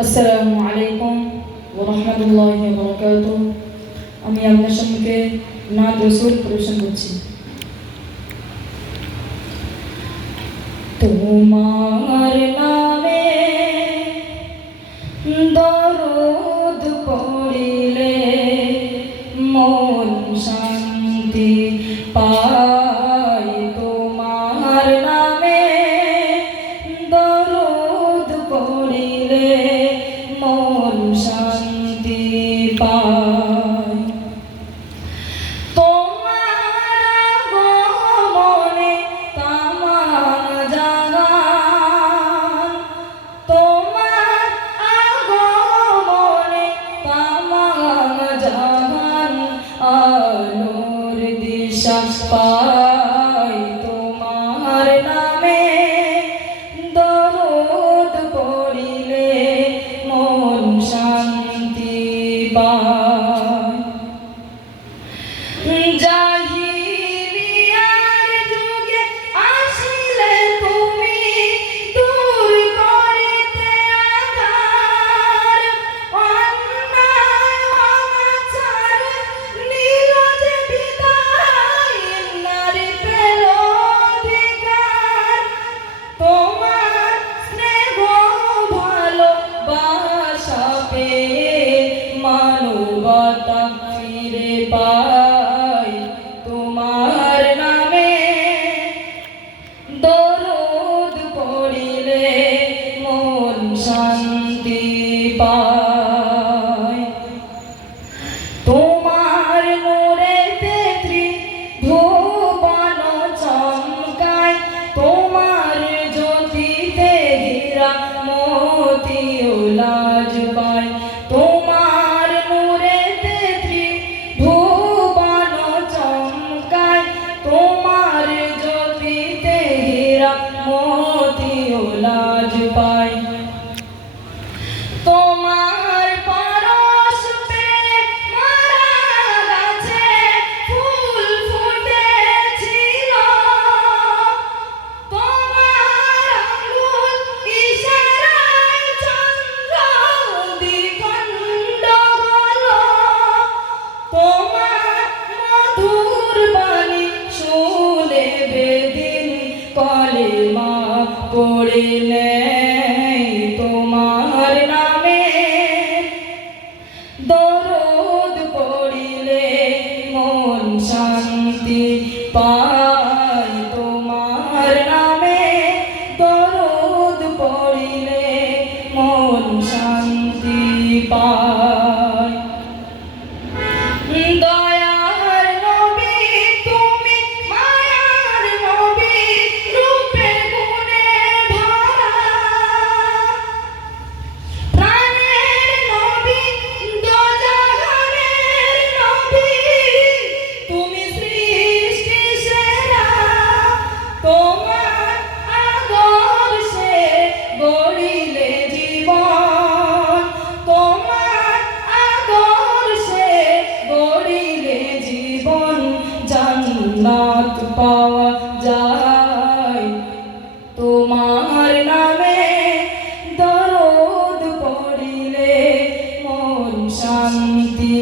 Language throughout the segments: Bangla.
আসসালামু আলাইকুম ওয়া রাহমাতুল্লাহি ওয়া বারাকাতুহু। আমি আপনার সম্মুখে নাত রাসূল পরিবেশন করছি। তোমার নামে দরুদ পড়িলে মন শান্তি পায়। তোমার নামে দরুদ পড়িলে মন শান্তি পায়। তোমার আগমনে তামাম জাহান, তোমার আগমনে তামাম জাহান আলোর দিশা পায়। তোমার নামে দরুদ পড়িলে মন শান্তি পায়। জাহিলিয়ার যুগে আসিলে তুমি দূর করিতে আঁধার, অন্যায় অনাচার নীরজ বিদায় নারী পেল অধিকার। তোমার স্নেহ ভালোবাসা পেয়ে মানবতা ফিরে পায়। তোমার নামে দরুদ পড়িলে মন শান্তি পায়। তোমার নূরেতে ত্রিভুবন চমকায়, তোমার জ্যোতিতে হীরা মোতি উলাজ পায়। তোমার নূরেতে ত্রিভুবন চমকায়, তোমার জ্যোতিতে হীরা মোতি উলাজ পায়। তোমার পরশ পেয়ে মারা গাছে ফুল ফুটেছিল, তোমার আঙ্গুল ইশারায় চন্দ্র দ্বিখণ্ড হলো। তোমার মধুর বাণী শুনে বেদিন কলেমা পড়ে নেয়। তোমার নামে দরুদ পড়িলে মন শান্তি পায়। তোমার নামে দরুদ পড়িলে মন শান্তি পায়। দয়ার নবী তুমি মায়ার নবী, রূপে গুণে ভরা। প্রাণের নবী দোজাহানের নবী, তুমি সৃষ্টি সেরা। তোমার আদর্শে গড়িলে জীবন, তোমার আদর্শে গড়িলে জীবন জান্নাত পাওয়া যায়। তোমার নামে দরুদ পড়িলে মন শান্তি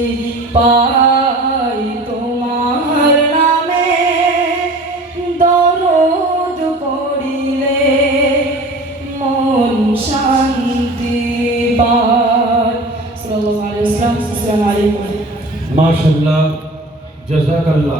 পায়। তোমার নামে দরুদ পড়িলে মন শান্তি পায়। সাল্লাল্লাহু আলাইহি ওয়াসাল্লাম। আসসালামু আলাইকুম। মাশাআল্লাহ, জাযাকাল্লাহ।